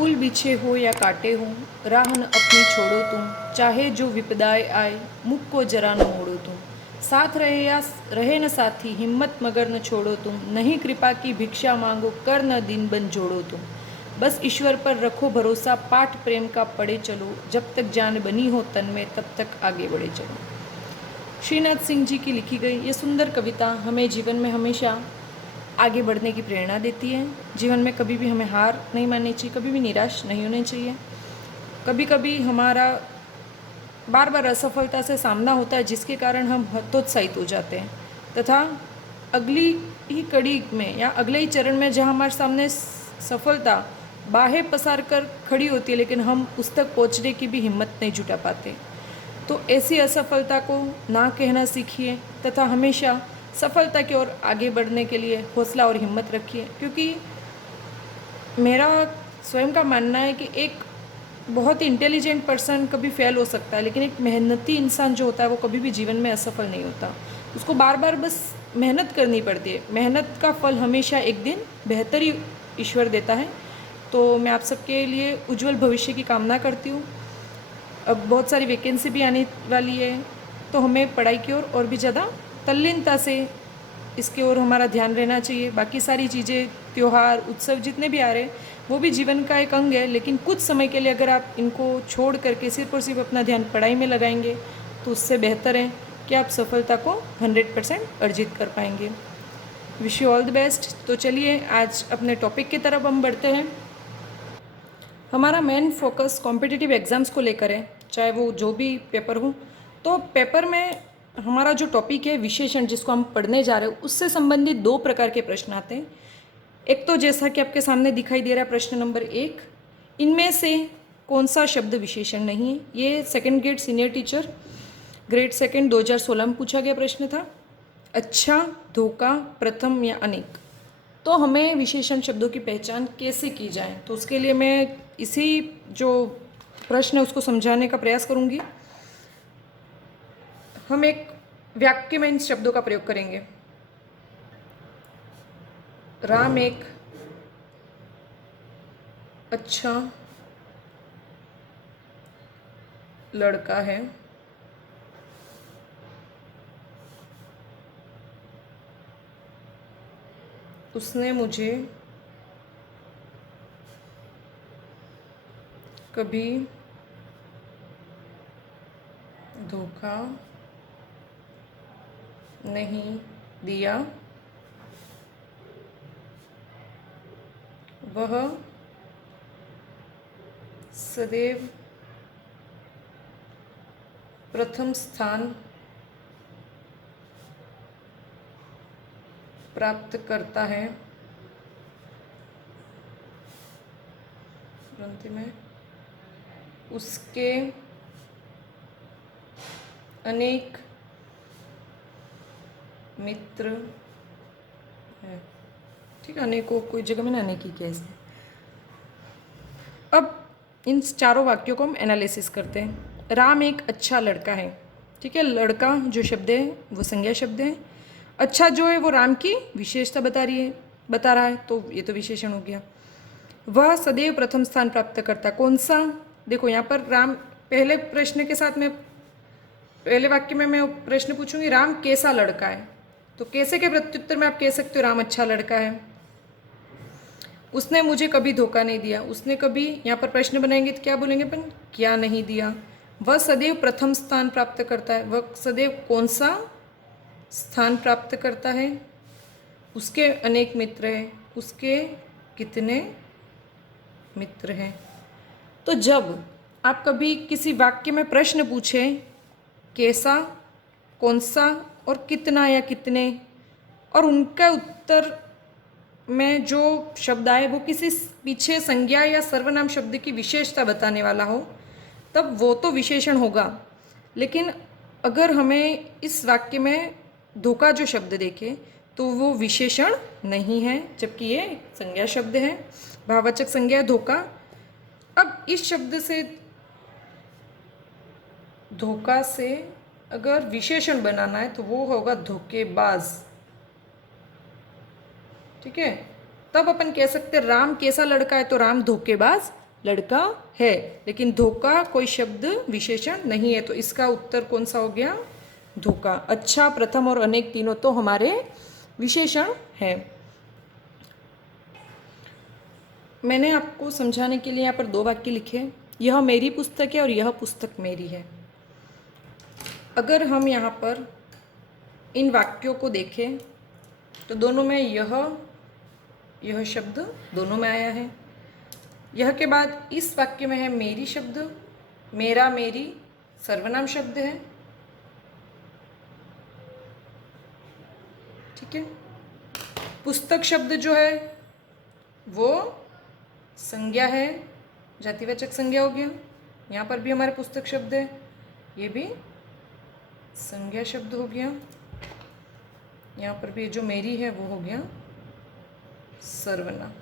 फूल बिछे हो या काटे हो, राह न अपनी छोड़ो तुम, चाहे जो विपदाएं आए, मुख को जरा न मोड़ो तुम। साथ रहे या रहे न साथी, हिम्मत मगर न छोड़ो तुम, नहीं कृपा की भिक्षा मांगो, कर न दिन बन जोड़ो तुम। बस ईश्वर पर रखो भरोसा, पाठ प्रेम का पढ़े चलो, जब तक जान बनी हो तन में तब तक आगे बढ़े चलो। श्रीनाथ सिंह जी की लिखी गई ये सुंदर कविता हमें जीवन में हमेशा आगे बढ़ने की प्रेरणा देती है। जीवन में कभी भी हमें हार नहीं माननी चाहिए, कभी भी निराश नहीं होना चाहिए। कभी कभी हमारा बार बार असफलता से सामना होता है, जिसके कारण हम हतोत्साहित हो जाते हैं तथा अगली ही कड़ी में या अगले ही चरण में जहाँ हमारे सामने सफलता बाहें पसार कर खड़ी होती है, लेकिन हम उस तक पहुँचने की भी हिम्मत नहीं जुटा पाते। तो ऐसी असफलता को ना कहना सीखिए तथा हमेशा सफलता की ओर आगे बढ़ने के लिए हौसला और हिम्मत रखिए, क्योंकि मेरा स्वयं का मानना है कि एक बहुत ही इंटेलिजेंट पर्सन कभी फेल हो सकता है, लेकिन एक मेहनती इंसान जो होता है वो कभी भी जीवन में असफल नहीं होता। उसको बार बार बस मेहनत करनी पड़ती है, मेहनत का फल हमेशा एक दिन बेहतर ही ईश्वर देता है। तो मैं आप सबके लिए उज्जवल भविष्य की कामना करती हूँ। अब बहुत सारी वैकेंसी भी आने वाली है, तो हमें पढ़ाई की ओर और भी ज़्यादा तल्लीनता से इसकी ओर हमारा ध्यान रहना चाहिए। बाकी सारी चीज़ें, त्यौहार, उत्सव जितने भी आ रहे हैं वो भी जीवन का एक अंग है, लेकिन कुछ समय के लिए अगर आप इनको छोड़ करके सिर्फ और सिर्फ अपना ध्यान पढ़ाई में लगाएंगे तो उससे बेहतर है कि आप सफलता को 100% अर्जित कर पाएंगे। Wish you all the best. तो चलिए आज अपने टॉपिक की तरफ हम बढ़ते हैं। हमारा मेन फोकस कॉम्पिटिटिव एग्ज़ाम्स को लेकर है, चाहे वो जो भी पेपर हो। तो पेपर में हमारा जो टॉपिक है विशेषण, जिसको हम पढ़ने जा रहे हैं, उससे संबंधित दो प्रकार के प्रश्न आते हैं। एक तो जैसा कि आपके सामने दिखाई दे रहा है प्रश्न नंबर 1, इनमें से कौन सा शब्द विशेषण नहीं है। ये second grade senior teacher grade second 2016 में पूछा गया प्रश्न था। अच्छा, धोखा, प्रथम या अनेक। तो हमें विशेषण शब्दों की पहचान कैसे की जाए, तो उसके लिए मैं इसी जो प्रश्न है उसको समझाने का प्रयास करूंगी। हम एक वाक्य में इन शब्दों का प्रयोग करेंगे। राम एक अच्छा लड़का है, उसने मुझे कभी धोखा नहीं दिया, वह सदैव प्रथम स्थान प्राप्त करता है, परंतु में उसके अनेक मित्र हैं। ठीक है, अनेकों कोई जगह में ना अनेक ही कैसे। अब इन चारों वाक्यों को हम एनालिसिस करते हैं। राम एक अच्छा लड़का है। ठीक है, लड़का जो शब्द है वो संज्ञा शब्द है। अच्छा जो है वो राम की विशेषता बता रहा है, तो ये तो विशेषण हो गया। वह सदैव प्रथम स्थान प्राप्त करता, कौन सा? देखो यहाँ पर राम, पहले प्रश्न के साथ में पहले वाक्य में मैं प्रश्न पूछूंगी राम कैसा लड़का है, तो कैसे के प्रत्युत्तर में आप कह सकते हो राम अच्छा लड़का है। उसने मुझे कभी धोखा नहीं दिया, उसने कभी, यहाँ पर प्रश्न बनाएंगे तो क्या बोलेंगे अपन, क्या नहीं दिया। वह सदैव प्रथम स्थान प्राप्त करता है, वह सदैव कौन सा स्थान प्राप्त करता है। उसके अनेक मित्र हैं, उसके कितने मित्र हैं। तो जब आप कभी किसी वाक्य में प्रश्न पूछें कैसा, कौन सा और कितना या कितने, और उनका उत्तर में जो शब्द आए वो किसी पीछे संज्ञा या सर्वनाम शब्द की विशेषता बताने वाला हो, तब वो तो विशेषण होगा। लेकिन अगर हमें इस वाक्य में धोखा जो शब्द देखे तो वो विशेषण नहीं है, जबकि ये संज्ञा शब्द है, भाववाचक संज्ञा धोखा। अब इस शब्द से, धोखा से अगर विशेषण बनाना है तो वो होगा धोखेबाज। ठीक है, तब अपन कह सकते हैं राम कैसा लड़का है, तो राम धोखेबाज लड़का है, लेकिन धोखा कोई शब्द विशेषण नहीं है, तो इसका उत्तर कौन सा हो गया? धोखा। अच्छा, प्रथम और अनेक तीनों तो हमारे विशेषण हैं। मैंने आपको समझाने के लिए यहाँ पर 2 वाक्य लिखे, यह मेरी पुस्तक है और यह पुस्तक मेरी है। अगर हम यहाँ पर इन वाक्यों को देखें तो दोनों में यह शब्द दोनों में आया है। यह के बाद इस वाक्य में है मेरी शब्द, मेरा, मेरी सर्वनाम शब्द है। ठीक है। पुस्तक शब्द जो है वो संज्ञा है, जातिवाचक संज्ञा हो गया। यहाँ पर भी हमारे पुस्तक शब्द है, ये भी संज्ञा शब्द हो गया। यहाँ पर भी जो मेरी है वो हो गया सर्वनाम।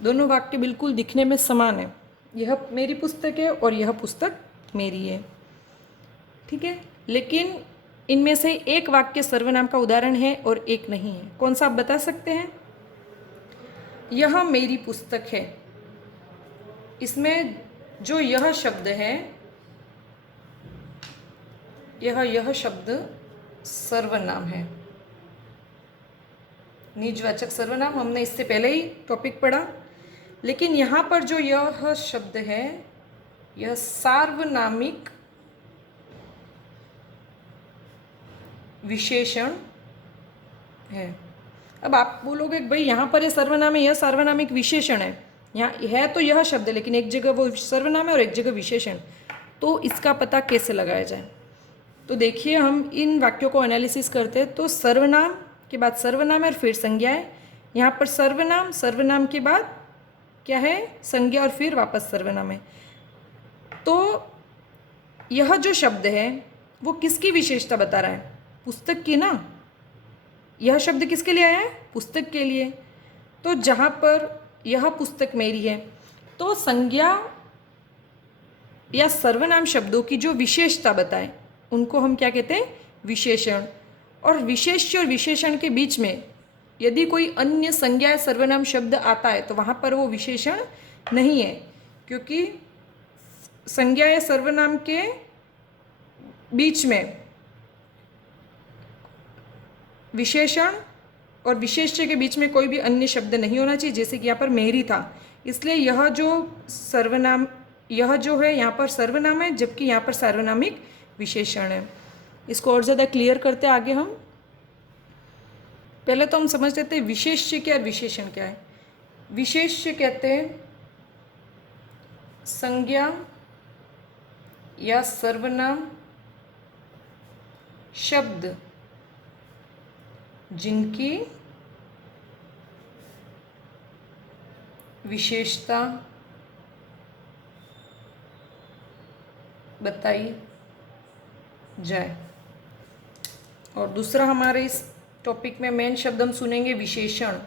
दोनों वाक्य बिल्कुल दिखने में समान है, यह मेरी पुस्तक है और यह पुस्तक मेरी है। ठीक है, लेकिन इनमें से एक वाक्य सर्वनाम का उदाहरण है और एक नहीं है। कौन सा आप बता सकते हैं? यह मेरी पुस्तक है, इसमें जो यह शब्द है, यह शब्द सर्वनाम है, निजवाचक सर्वनाम। हमने इससे पहले ही टॉपिक पढ़ा। लेकिन यहाँ पर जो यह शब्द है यह सार्वनामिक विशेषण है। अब आप बोलोगे कि भाई यहाँ पर ये सर्वनाम है, यह सार्वनामिक विशेषण है। यहाँ है तो यह शब्द है, लेकिन एक जगह वो सर्वनाम है और एक जगह विशेषण, तो इसका पता कैसे लगाया जाए? तो देखिए, हम इन वाक्यों को एनालिसिस करते हैं तो सर्वनाम के बाद सर्वनाम है और फिर संज्ञा है। यहाँ पर सर्वनाम, सर्वनाम के बाद क्या है? संज्ञा, और फिर वापस सर्वनाम है। तो यह जो शब्द है वो किसकी विशेषता बता रहा है? पुस्तक की ना। यह शब्द किसके लिए आया है? पुस्तक के लिए। तो जहाँ पर यह पुस्तक मेरी है, तो संज्ञा या सर्वनाम शब्दों की जो विशेषता बताए उनको हम क्या कहते हैं? विशेषण। और विशेष्य और विशेषण के बीच में यदि कोई अन्य संज्ञा या सर्वनाम शब्द आता है तो वहाँ पर वो विशेषण नहीं है, क्योंकि संज्ञा या सर्वनाम के बीच में विशेषण और विशेष्य के बीच में कोई भी अन्य शब्द नहीं होना चाहिए, जैसे कि यहाँ पर मेरी था, इसलिए यह जो सर्वनाम, यह जो है यहाँ पर सर्वनाम है, जबकि यहाँ पर सार्वनामिक विशेषण है। इसको और ज़्यादा क्लियर करते आगे हम। पहले तो हम समझ लेते हैं विशेष्य क्या और विशेषण क्या है। विशेष्य कहते हैं संज्ञा या सर्वनाम शब्द जिनकी विशेषता बताई जाए। और दूसरा हमारे इस टॉपिक में मेन शब्द हम सुनेंगे विशेषण।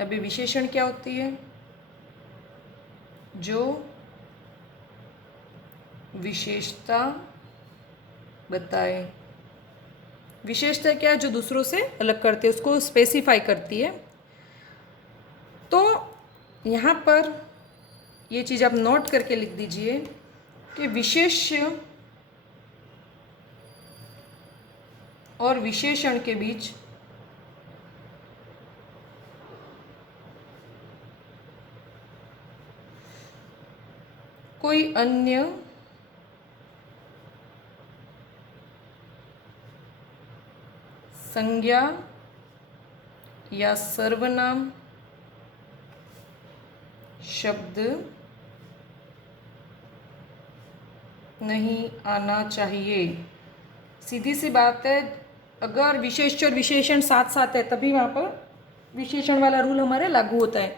अभी विशेषण क्या होती है? जो विशेषता बताए। विशेषता क्या है? जो दूसरों से अलग करते हैं, उसको स्पेसिफाई करती है। तो यहाँ पर ये चीज़ आप नोट करके लिख दीजिए कि विशेष्य और विशेषण के बीच कोई अन्य संज्ञा या सर्वनाम शब्द नहीं आना चाहिए। सीधी सी बात है, अगर विशेष्य और विशेषण साथ साथ है तभी वहाँ पर विशेषण वाला रूल हमारे लागू होता है,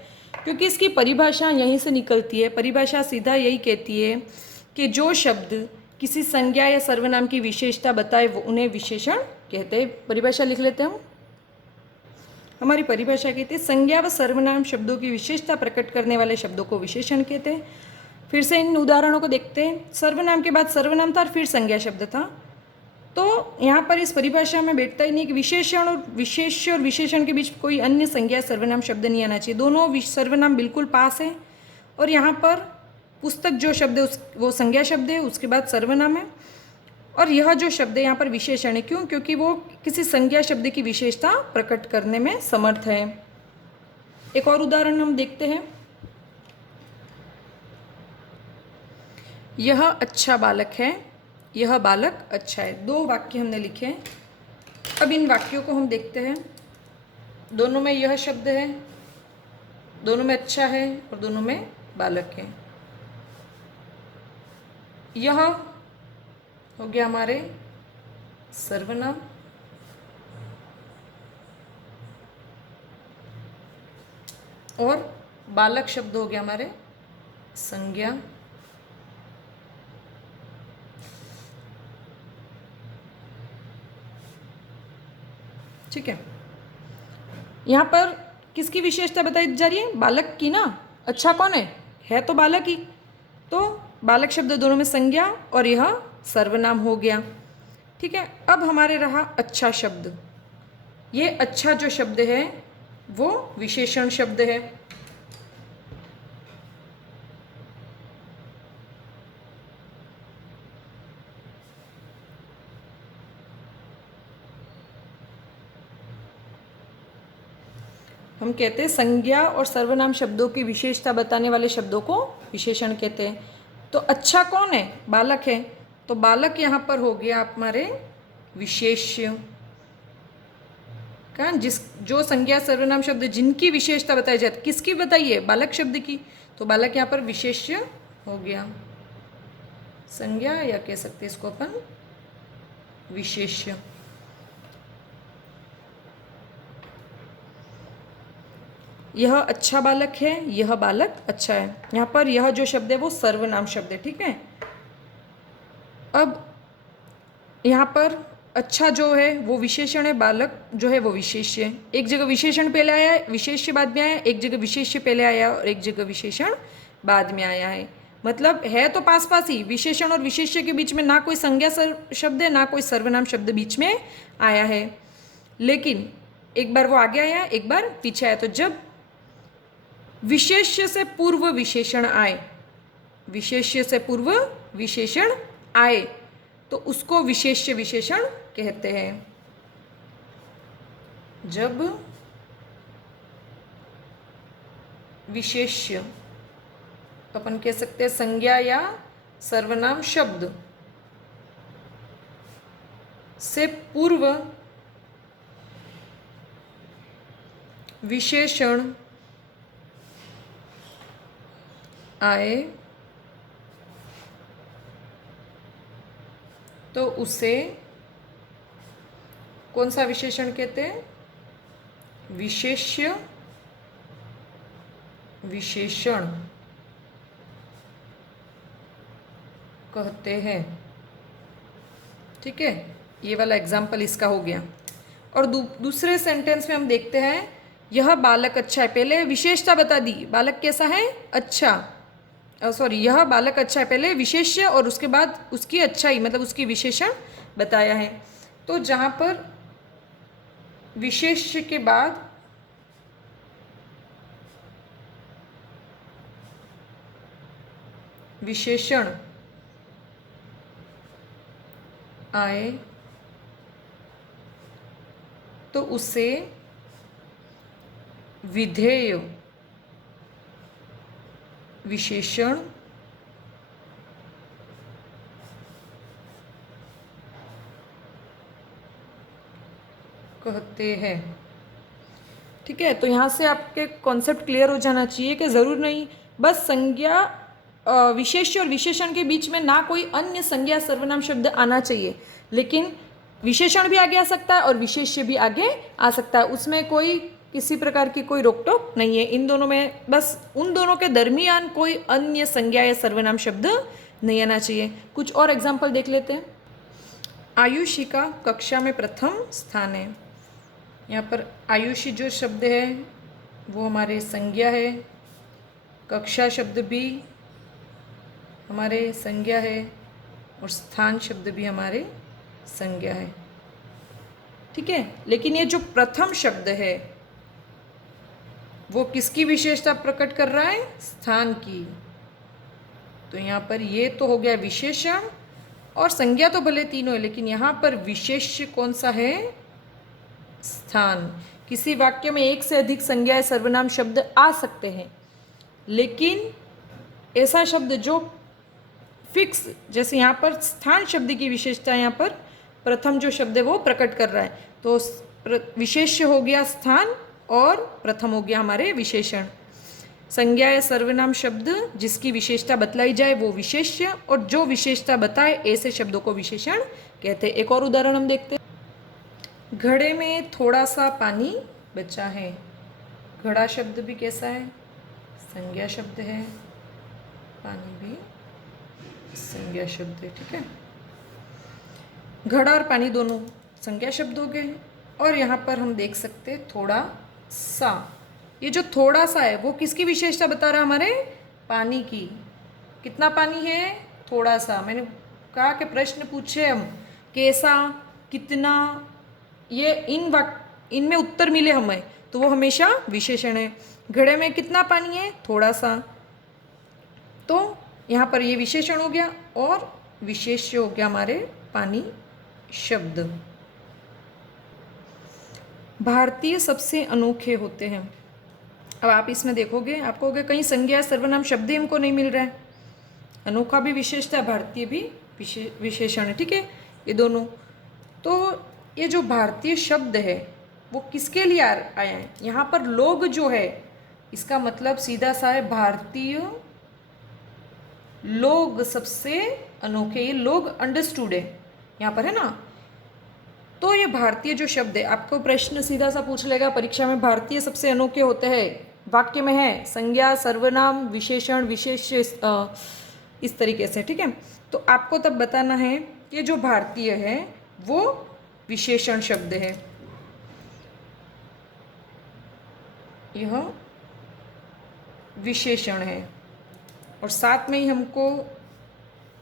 क्योंकि इसकी परिभाषा यहीं से निकलती है। परिभाषा सीधा यही कहती है कि जो शब्द किसी संज्ञा या सर्वनाम की विशेषता बताए वो उन्हें विशेषण कहते हैं। परिभाषा लिख लेते हैं हम। हमारी परिभाषा कहती है संज्ञा व सर्वनाम शब्दों की विशेषता प्रकट करने वाले शब्दों को विशेषण कहते हैं। फिर से इन उदाहरणों को देखते हैं। सर्वनाम के बाद सर्वनाम था और फिर संज्ञा शब्द था, तो यहाँ पर इस परिभाषा में बैठता ही नहीं कि विशेषण और विशेषण के बीच कोई अन्य संज्ञा सर्वनाम शब्द नहीं आना चाहिए। दोनों सर्वनाम बिल्कुल पास है। और यहाँ पर पुस्तक जो शब्द है वो संज्ञा शब्द है, उसके बाद सर्वनाम है। और यह जो शब्द है यहाँ पर विशेषण है। क्यों? क्योंकि वो किसी संज्ञा शब्द की विशेषता प्रकट करने में समर्थ है। एक और उदाहरण हम देखते हैं। यह अच्छा बालक है, यह बालक अच्छा है। दो वाक्य हमने लिखे हैं। अब इन वाक्यों को हम देखते हैं। दोनों में यह शब्द है, दोनों में अच्छा है और दोनों में बालक है। यह हो गया हमारे सर्वनाम, और बालक शब्द हो गया हमारे संज्ञा। ठीक है, यहाँ पर किसकी विशेषता बताई जा रही है? बालक की ना। अच्छा कौन है तो बालक ही। तो बालक शब्द दोनों में संज्ञा और यह सर्वनाम हो गया। ठीक है, अब हमारे रहा अच्छा शब्द। ये अच्छा जो शब्द है वो विशेषण शब्द है। हम कहते हैं संज्ञा और सर्वनाम शब्दों की विशेषता बताने वाले शब्दों को विशेषण कहते हैं। तो अच्छा कौन है? बालक है। तो बालक यहाँ पर हो गया हमारे विशेष्य का। जो संज्ञा सर्वनाम शब्द जिनकी विशेषता बताई जाती, किसकी बताइए? बालक शब्द की। तो बालक यहाँ पर विशेष्य हो गया, संज्ञा या कह सकते इसको अपन विशेष्य। यह अच्छा बालक है, यह बालक अच्छा है। यहाँ पर यह जो शब्द है वो सर्वनाम शब्द है। ठीक है, अब यहाँ पर अच्छा जो है वो विशेषण है, बालक जो है वो विशेष्य है। एक जगह विशेषण पहले आया है, विशेष्य बाद में आया, एक जगह विशेष्य पहले आया और एक जगह विशेषण बाद में आया है। मतलब है तो पास पास ही। विशेषण और विशेष्य के बीच में ना कोई संज्ञा शब्द है, ना कोई सर्वनाम शब्द बीच में आया है। लेकिन एक बार वो आगे आया, एक बार पीछे आया। तो जब विशेष्य से पूर्व विशेषण आए, विशेष्य से पूर्व विशेषण आए तो उसको विशेष्य विशेषण कहते हैं। जब विशेष्य, अपन कह सकते हैं संज्ञा या सर्वनाम शब्द से पूर्व विशेषण आए तो उसे कौन सा विशेषण कहते हैं? विशेष्य विशेषण कहते हैं। ठीक है, ये वाला एग्जाम्पल इसका हो गया। और दूसरे सेंटेंस में हम देखते हैं, यह बालक अच्छा है। पहले विशेषता बता दी, बालक कैसा है? अच्छा। सॉरी, यह बालक अच्छा है, पहले विशेष्य और उसके बाद उसकी अच्छाई मतलब उसकी विशेषण बताया है। तो जहाँ पर विशेष्य के बाद विशेषण आए तो उसे विधेय विशेषण कहते हैं। ठीक है, तो यहाँ से आपके कॉन्सेप्ट क्लियर हो जाना चाहिए कि ज़रूर नहीं बस संज्ञा विशेष्य और विशेषण के बीच में ना कोई अन्य संज्ञा सर्वनाम शब्द आना चाहिए, लेकिन विशेषण भी आगे आ सकता है और विशेष्य भी आगे आ सकता है। उसमें कोई किसी प्रकार की कोई रोक टोक नहीं है। इन दोनों में बस उन दोनों के दरमियान कोई अन्य संज्ञा या सर्वनाम शब्द नहीं आना चाहिए। कुछ और एग्जाम्पल देख लेते हैं। आयुषी का कक्षा में प्रथम स्थान है। यहाँ पर आयुषी जो शब्द है वो हमारे संज्ञा है, कक्षा शब्द भी हमारे संज्ञा है और स्थान शब्द भी हमारे संज्ञा है, ठीक है। लेकिन ये जो प्रथम शब्द है वो किसकी विशेषता प्रकट कर रहा है? स्थान की। तो यहाँ पर ये तो हो गया विशेषण, और संज्ञा तो भले तीनों है लेकिन यहाँ पर विशेष्य कौन सा है? स्थान। किसी वाक्य में एक से अधिक संज्ञा सर्वनाम शब्द आ सकते हैं, लेकिन ऐसा शब्द जो फिक्स, जैसे यहाँ पर स्थान शब्द की विशेषता यहाँ पर प्रथम जो शब्द है वो प्रकट कर रहा है। तो विशेष्य हो गया स्थान और प्रथम हो गया हमारे विशेषण। संज्ञा या सर्वनाम शब्द जिसकी विशेषता बतलाई जाए वो विशेष्य, और जो विशेषता बताए ऐसे शब्दों को विशेषण कहते हैं। एक और उदाहरण हम देखते हैं। घड़े में थोड़ा सा पानी बचा है। घड़ा शब्द भी कैसा है? संज्ञा शब्द है। पानी भी संज्ञा शब्द है, ठीक है। घड़ा और पानी दोनों संज्ञा शब्द हो गए। और यहाँ पर हम देख सकते हैं थोड़ा सा, ये जो थोड़ा सा है वो किसकी विशेषता बता रहा है? हमारे पानी की। कितना पानी है? थोड़ा सा। मैंने कहा कि प्रश्न पूछे हम कैसा, कितना, ये इनमें उत्तर मिले हमें तो वो हमेशा विशेषण है। घड़े में कितना पानी है? थोड़ा सा। तो यहाँ पर ये विशेषण हो गया और विशेष्य हो गया हमारे पानी शब्द। भारतीय सबसे अनोखे होते हैं। अब आप इसमें देखोगे, आप कहोगे कहीं संज्ञा सर्वनाम शब्द ही हमको नहीं मिल रहा है। अनोखा भी विशेषता, भारतीय भी विशेषण है, ठीक है, ये दोनों। तो ये जो भारतीय शब्द है वो किसके लिए आया है? यहाँ पर लोग जो है, इसका मतलब सीधा सा है भारतीय लोग सबसे अनोखे। ये लोग अंडरस्टूड है यहाँ पर, है ना। तो ये भारतीय जो शब्द है, आपको प्रश्न सीधा सा पूछ लेगा परीक्षा में, भारतीय सबसे अनोखे होते हैं, वाक्य में है संज्ञा सर्वनाम विशेषण विशेष्य, इस तरीके से, ठीक है। तो आपको तब बताना है कि जो भारतीय है वो विशेषण शब्द है। यह विशेषण है, और साथ में ही हमको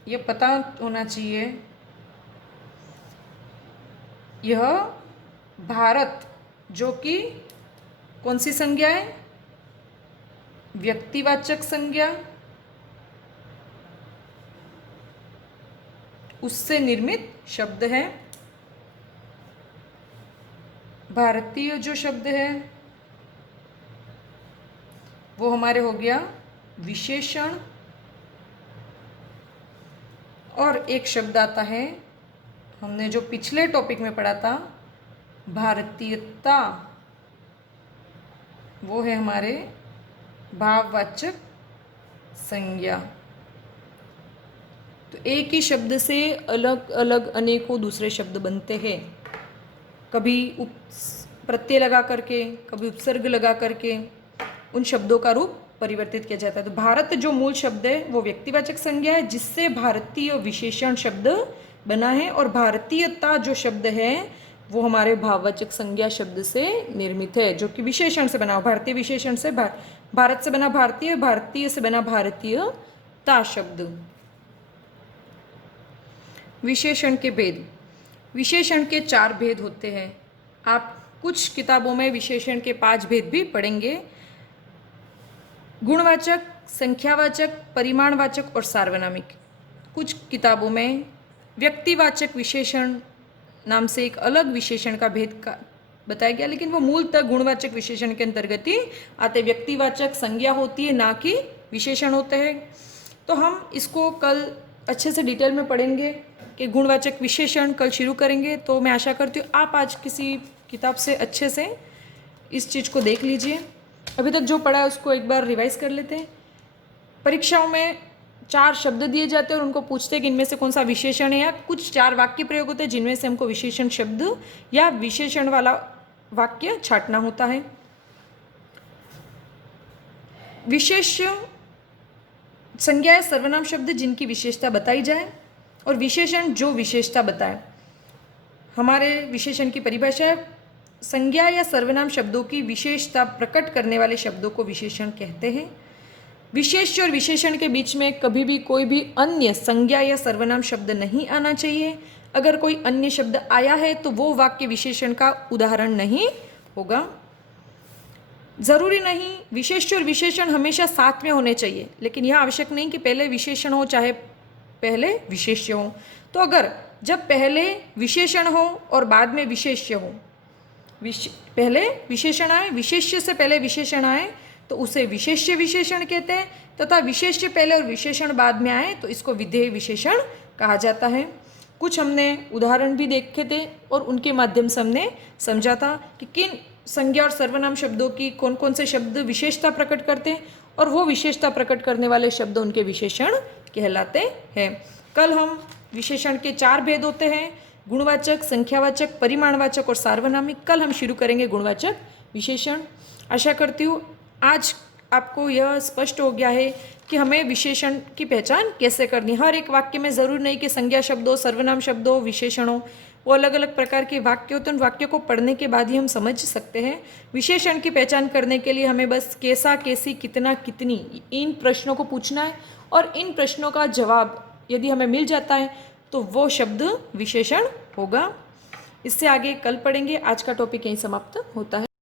ये पता होना चाहिए यह भारत, जो कि कौन सी संज्ञा है? व्यक्तिवाचक संज्ञा, उससे निर्मित शब्द है। भारतीय जो शब्द है वो हमारे हो गया विशेषण। और एक शब्द आता है, हमने जो पिछले टॉपिक में पढ़ा था, भारतीयता, वो है हमारे भाववाचक संज्ञा। तो एक ही शब्द से अलग अलग अनेकों दूसरे शब्द बनते हैं, कभी प्रत्यय लगा करके, कभी उपसर्ग लगा करके उन शब्दों का रूप परिवर्तित किया जाता है। तो भारत जो मूल शब्द है वो व्यक्तिवाचक संज्ञा है, जिससे भारतीय विशेषण शब्द बना है, और भारतीयता जो शब्द है वो हमारे भाववाचक संज्ञा शब्द से निर्मित है, जो कि विशेषण से बना। भारतीय विशेषण से भारत से बना भारतीय, भारतीय से बना भारतीयता शब्द। विशेषण के भेद। विशेषण के 4 भेद होते हैं। आप कुछ किताबों में विशेषण के 5 भेद भी पढ़ेंगे। गुणवाचक, संख्यावाचक, परिमाणवाचक और सार्वनामिक। कुछ किताबों में व्यक्तिवाचक विशेषण नाम से एक अलग विशेषण का भेद का बताया गया, लेकिन वो मूलतः गुणवाचक विशेषण के अंतर्गत ही आते। व्यक्तिवाचक संज्ञा होती है, ना कि विशेषण होते हैं। तो हम इसको कल अच्छे से डिटेल में पढ़ेंगे कि गुणवाचक विशेषण कल शुरू करेंगे। तो मैं आशा करती हूँ आप आज किसी किताब से अच्छे से इस चीज़ को देख लीजिए। अभी तक जो पढ़ा है उसको एक बार रिवाइज कर लेते हैं। परीक्षाओं में 4 शब्द दिए जाते हैं और उनको पूछते हैं कि इनमें से कौन सा विशेषण है, या कुछ 4 वाक्य प्रयोग होते हैं जिनमें से हमको विशेषण शब्द या विशेषण वाला वाक्य छांटना होता है। विशेष संज्ञा सर्वनाम शब्द जिनकी विशेषता बताई जाए, और विशेषण जो विशेषता बताए। हमारे विशेषण की परिभाषा है, संज्ञा या सर्वनाम शब्दों की विशेषता प्रकट करने वाले शब्दों को विशेषण कहते हैं। विशेष्य और विशेषण के बीच में कभी भी कोई भी अन्य संज्ञा या सर्वनाम शब्द नहीं आना चाहिए। अगर कोई अन्य शब्द आया है तो वो वाक्य विशेषण का उदाहरण नहीं होगा। ज़रूरी नहीं विशेष्य और विशेषण हमेशा साथ में होने चाहिए, लेकिन यह आवश्यक नहीं कि पहले विशेषण हो चाहे पहले विशेष्य हो। तो अगर जब पहले विशेषण हो और बाद में विशेष्य हो, पहले विशेषण आए, विशेष्य से पहले विशेषण आए तो उसे विशेष्य विशेषण कहते हैं, तथा विशेष्य पहले और विशेषण बाद में आए तो इसको विधेय विशेषण कहा जाता है। कुछ हमने उदाहरण भी देखे थे और उनके माध्यम से हमने समझा था कि किन संज्ञा और सर्वनाम शब्दों की कौन कौन से शब्द विशेषता प्रकट करते हैं और वो विशेषता प्रकट करने वाले शब्द उनके विशेषण कहलाते हैं। कल हम विशेषण के 4 भेद होते हैं, गुणवाचक, संख्यावाचक, परिमाणवाचक और सार्वनामिक। कल हम शुरू करेंगे गुणवाचक विशेषण। आशा करती हूँ आज आपको यह स्पष्ट हो गया है कि हमें विशेषण की पहचान कैसे करनी है। हर एक वाक्य में ज़रूर नहीं कि संज्ञा शब्द हो, सर्वनाम शब्द हो, विशेषण हो, वो अलग अलग प्रकार के वाक्य होते हैं। उन वाक्यों को पढ़ने के बाद ही हम समझ सकते हैं। विशेषण की पहचान करने के लिए हमें बस कैसा, कैसी, कितना, कितनी, इन प्रश्नों को पूछना है और इन प्रश्नों का जवाब यदि हमें मिल जाता है तो वो शब्द विशेषण होगा। इससे आगे कल पढ़ेंगे। आज का टॉपिक यहीं समाप्त होता है।